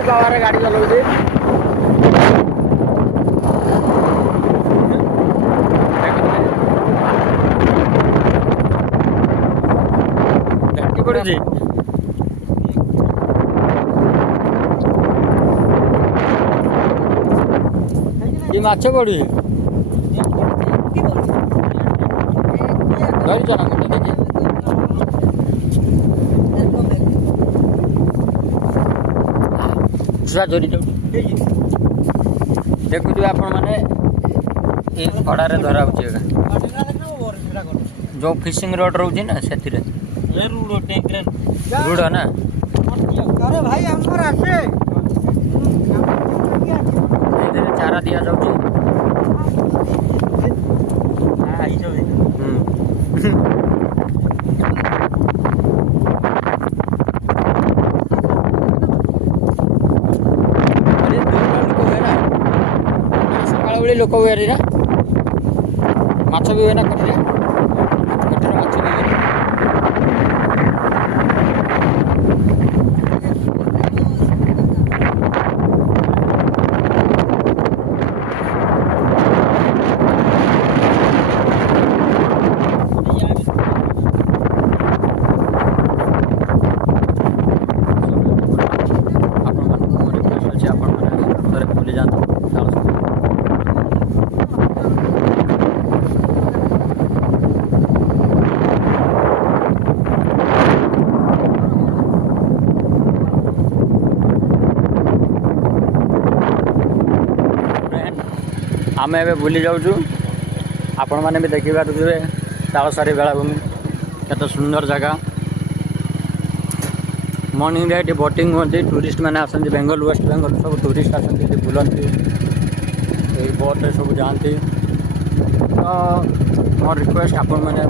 high power गाड़ी चलाऊे पड़े ये माछ पड़ू धरी चना देखिए छुआ धरी देखुए आपण मैंने खड़ा धरा जो फिशिंग रड रोचे ना से रूढ़ ना अरे भाई हमर आसे चारा दिया जाऊँ सकाल बेले लोक हुए ना माछ भी हुए ना कटिरे कटिरे माछ भी हुए आम ए बुली जाऊँ आपण मैंने भी देखी पारे तालसारी बेलाभूमि केत सुंदर जगह मॉर्निंग ये बोटिंग होती टूरिस्ट मैंने आसती बेंगल वेस्ट बेंगल सब टूरिस्ट आसती बुलती बोटे सब जाती तो मोर रिक्वेस्ट आपण मैंने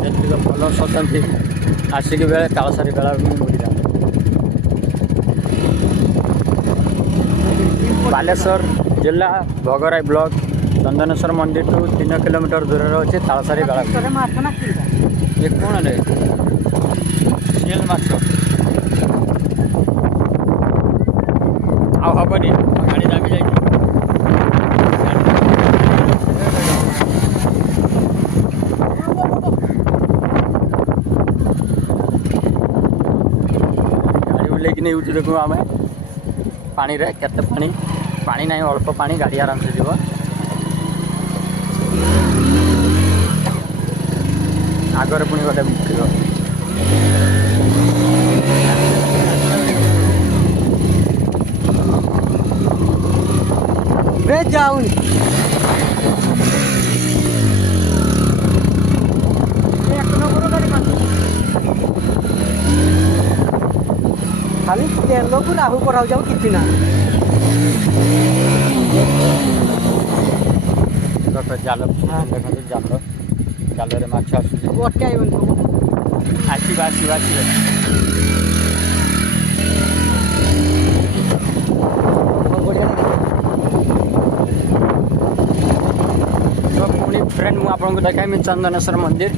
जी फॉलोअर्स अच्छा आसिक बेले तालसारी बेलाभूमि बुली जाते बालेश्वर जिला भोगराई ब्लॉक चंदनेश्वर मंदिर टू 3 किलोमीटर दूर अच्छे तालसारी बेलाभूमि ये कौन है सील माछ आबनी गाड़ी दाबी जा गाड़ी उल्लेख नहीं उठी देखो आम पानी रे केते पानी नहीं अल्प पानी गाड़ी आराम से जीव आगर पुणी गोटे मुख्य जाऊन खाली तेल को राहु पढ़ाऊ जाऊ कि ना जाल देखो जाल जाल माछ आसवे आसवा आसवा तो पुणी फ्रेंड मुझे आपको देखाइमी चंदनेश्वर मंदिर